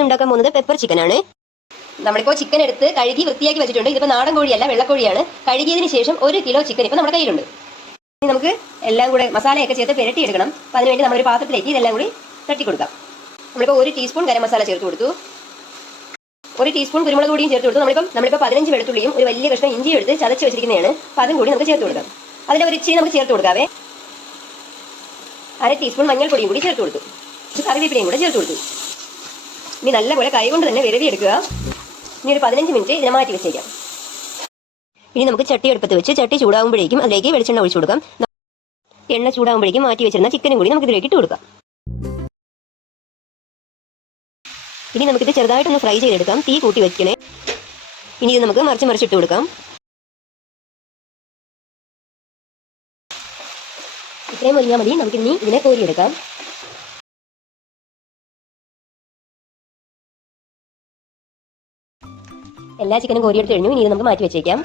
ഇന്ന് ഉണ്ടാക്കാൻ പോകുന്നത് പെപ്പർ ചിക്കൻ ആണ്. നമ്മളിപ്പോൾ ചിക്കൻ എടുത്ത് കഴുകി വൃത്തിയാക്കി വെച്ചിട്ടുണ്ട്. ഇതിപ്പോൾ നാടൻ കോഴിയല്ല, വെള്ളക്കോഴിയാണ്. കഴുകിയതിന് ശേഷം 1 കിലോ ചിക്കൻ ഇപ്പോൾ നമ്മുടെ കയ്യിലുണ്ട്. ഇനി നമുക്ക് എല്ലാം കൂടെ മസാലയൊക്കെ ചേർത്ത് പുരട്ടി എടുക്കണം. അപ്പോൾ അതിനുവേണ്ടി നമ്മളൊരു പാത്രത്തിലേക്ക് ഇതെല്ലാം കൂടി തട്ടി കൊടുക്കാം. നമ്മളിപ്പോൾ 1 ടീസ്പൂൺ ഗരം മസാല ചേർത്ത് കൊടുത്തു, 1 ടീസ്പൂൺ കുരുമുളക് പൊടിയും ചേർത്ത് കൊടുത്തു. നമ്മളിപ്പോൾ 15 വെളുത്തുള്ളിയും ഒരു വലിയ കഷ്ണം ഇഞ്ചിയും എടുത്ത് ചതച്ച് വെച്ചിരിക്കുന്നതാണ്. അപ്പോൾ അതും കൂടി നമുക്ക് ചേർത്ത് കൊടുക്കാം. അതിൻ്റെ ഒരു ഇച്ചിരി നമുക്ക് ചേർത്ത് കൊടുക്കാവേ. 1/2 ടീസ്പൂൺ മഞ്ഞൾപ്പൊടിയും കൂടി ചേർത്ത് കൊടുത്തു. കറിവേപ്പിലയും കൂടെ ചേർത്ത് കൊടുത്തു. ഇനി നല്ലപോലെ കൈ കൊണ്ട് തന്നെ വിരവി എടുക്കുക. ഇനി ഒരു 15 മിനിറ്റ് ഇതിനെ മാറ്റി വെച്ചേക്കാം. ഇനി നമുക്ക് ചട്ടി അടുപ്പത്ത് വെച്ച് ചട്ടി ചൂടാകുമ്പോഴേക്കും അതിലേക്ക് വെളിച്ചെണ്ണ ഒഴിച്ചു കൊടുക്കാം. എണ്ണ ചൂടാകുമ്പോഴേക്കും മാറ്റി വെച്ചിരുന്ന ചിക്കനും കൂടി നമുക്ക് ഇതിലേക്ക് ഇട്ട് കൊടുക്കാം. ഇനി നമുക്കിത് ചെറുതായിട്ടൊന്ന് ഫ്രൈ ചെയ്തെടുക്കാം. തീ കൂട്ടി വെക്കണേ. ഇനി ഇത് നമുക്ക് മറിച്ചിട്ട് കൊടുക്കാം. ഇത്രയും മൊരിഞ്ഞാൽ മതി. നമുക്കിനി ഇതിനെ കോരിയെടുക്കാം. എല്ലാ ചിക്കനും കോരിയെടുത്ത് കഴിഞ്ഞു. ഇനി ഇത് നമുക്ക് മാറ്റി വെച്ചേക്കാം.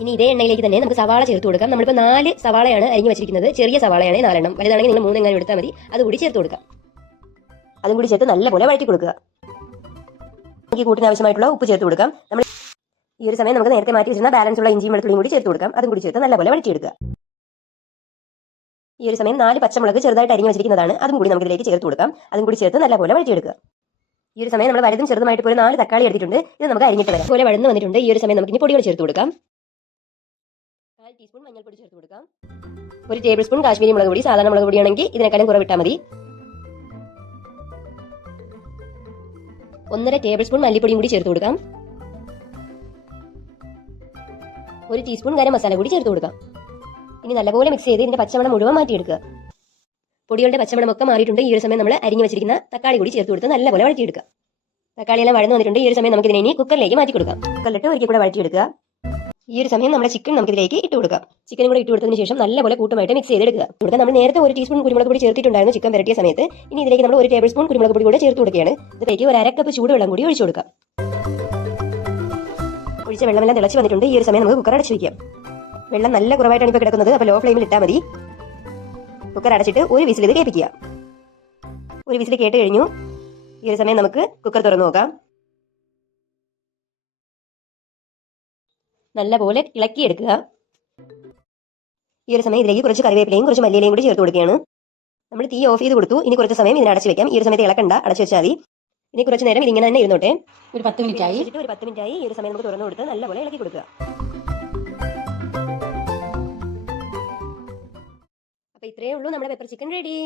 ഇനി ഇതേ എണ്ണയിലേക്ക് തന്നെ നമുക്ക് സവാള ചേർത്ത് കൊടുക്കാം. നമ്മളിപ്പോൾ 4 സവാളയാണ് അരിഞ്ഞു വെച്ചിരിക്കുന്നത്. ചെറിയ സവാളയാണ് 4 എണ്ണം. വലുതാണെങ്കിൽ നിങ്ങൾ 3 എങ്ങാനും എടുത്താൽ മതി. അതുകൂടി ചേർത്ത് കൊടുക്കാം. അതും കൂടി ചേർത്ത് നല്ലപോലെ വഴറ്റി കൊടുക്കുക. നമുക്ക് കൂട്ടിന് ആവശ്യമായിട്ടുള്ള ഉപ്പ് ചേർത്ത് കൊടുക്കാം. നമ്മൾ ഈ ഒരു സമയം നമുക്ക് നേരത്തെ മാറ്റി വെച്ചിരുന്ന ബാലൻസ് ഉള്ള ഇഞ്ചിയും വെളുത്തുള്ളിയും കൂടി ചേർത്ത് കൊടുക്കാം. അതും കൂടി ചേർത്ത് നല്ലപോലെ വഴറ്റിയെടുക്കുക. ഈ ഒരു സമയം 4 പച്ചമുളക് ചെറുതായിട്ട് അരിഞ്ഞു വെച്ചിരിക്കുന്നതാണ്. അതും കൂടി നമുക്ക് ഇതിലേക്ക് ചേർത്ത് കൊടുക്കാം. അതും കൂടി ചേർത്ത് നല്ലപോലെ വഴറ്റിയെടുക്കുക. ഈ ഒരു സമയം നമ്മൾ വലുതും ചെറുതുമായിട്ട് ഒരു 4 തക്കാളി എടുത്തിട്ടുണ്ട്. ഇത് നമുക്ക് അരിഞ്ഞിട്ട് വരാം. പോലെ വഴന്ന് വന്നിട്ടുണ്ട്. ഈ ഒരു സമയം നമുക്ക് ഇനി പൊടികൾ ചേർത്ത് കൊടുക്കാം. 1/4 ടീസ്പൂൺ മഞ്ഞൾപ്പൊടി ചേർത്ത് കൊടുക്കാം. 1 ടേബിൾ സ്പൂൺ കാശ്മീരി മുളക് പൊടി. സാധാരണ മുളക് പൊടിയാണെങ്കിൽ ഇതിനേക്കാളും കുറവിട്ടാൽ മതി. 1/2 ടേബിൾ സ്പൂൺ മല്ലിപ്പൊടിയും കൂടി ചേർത്ത് കൊടുക്കാം. 1 ടീസ്പൂൺ ഗരം മസാല കൂടി ചേർത്ത് കൊടുക്കാം. ഇനി നല്ലപോലെ മിക്സ് ചെയ്ത് ഇതിന്റെ പച്ചമണം മുഴുവൻ മാറ്റിയെടുക്കുക. പൊടികളുടെ പച്ചമണമൊക്കെ മാറിയിട്ടുണ്ട്. ഈ ഒരു സമയം നമ്മൾ അരിഞ്ഞു വെച്ചിരിക്കുന്ന തക്കാളി കൂടി ചേർത്ത് കൊടുത്ത് നല്ലപോലെ വഴറ്റിയെടുക്കുക. തക്കാളി എല്ലാം വഴന്നു വന്നിട്ടുണ്ട്. ഈ ഒരു സമയം നമുക്ക് ഇതിനെ ഇനി കുക്കറിലേക്ക് മാറ്റി കൊടുക്കാം. കുക്കറിലിട്ട് ഒരിക്കൽ കൂടെ വഴറ്റിയെടുക്കുക. ഈ ഒരു സമയം നമ്മുടെ ചിക്കൻ നമുക്ക് ഇതിലേക്ക് ഇട്ട് കൊടുക്കാം. ചിക്കനും കൂടെ ഇട്ട് കൊടുത്തതിന് ശേഷം നല്ലപോലെ കൂട്ടമായിട്ട് മിക്സ് ചെയ്തെടുക്കുക. ഇവിടെ നമ്മൾ നേരത്തെ 1 ടീസ്പൂൺ കുരുമുളക് പൊടി ചേർത്തിട്ടുണ്ടായിരുന്നു ചിക്കൻ വരട്ടിയ സമയത്ത്. ഇനി ഇതിലേക്ക് നമ്മൾ 1 ടേബിൾ സ്പൂൺ കുരുമുളക് പൊടി കൂടെ ചേർത്ത് കൊടുക്കുകയാണ്. ഇതിലേക്ക് 1/2 കപ്പ് ചൂടുവെള്ളം കൂടി ഒഴിച്ചു കൊടുക്കാം. ഒഴിച്ച വെള്ളമെല്ലാം തിളച്ച് വന്നിട്ടുണ്ട്. ഈ ഒരു സമയം നമുക്ക് കുക്കർ അടച്ചു വയ്ക്കാം. വെള്ളം നല്ല കുറവായിട്ടാണ് ഇപ്പോൾ കിടക്കുന്നത്. അപ്പോൾ ലോ ഫ്ലെയിമിൽ ഇട്ടാൽ മതി. കുക്കർ അടച്ചിട്ട് ഒരു വിസിൽ ഇത് കേൾപ്പിക്കുക. ഒരു വിസിൽ കേട്ട് കഴിഞ്ഞു. ഈ ഒരു സമയം നമുക്ക് കുക്കർ തുറന്നു നോക്കാം. നല്ലപോലെ ഇളക്കിയെടുക്കുക. ഈ ഒരു സമയം ഇതിലേക്ക് കുറച്ച് കറിവേപ്പിലയും കുറച്ച് മല്ലിയിലയും കൂടി ചേർത്ത് കൊടുക്കുകയാണ്. നമ്മൾ തീ ഓഫ് ചെയ്ത് കൊടുത്തു. ഇനി കുറച്ച് സമയം ഇതിനെ അടച്ചു വെക്കാം. ഈ ഒരു സമയത്ത് ഇളക്കണ്ട, അടച്ചു വെച്ചാൽ മതി. ഇനി കുറച്ച് നേരം ഇതിങ്ങനെ തന്നെ ഇരുന്നോട്ടെ. ഒരു 10 മിനിറ്റ് ആയി. ഈ ഒരു സമയം നമുക്ക് തുറന്നു കൊടുത്ത് നല്ലപോലെ ഇളക്കി കൊടുക്കുക. അപ്പോൾ ഇത്രയേ ഉള്ളൂ, നമ്മുടെ പെപ്പർ ചിക്കൻ റെഡി.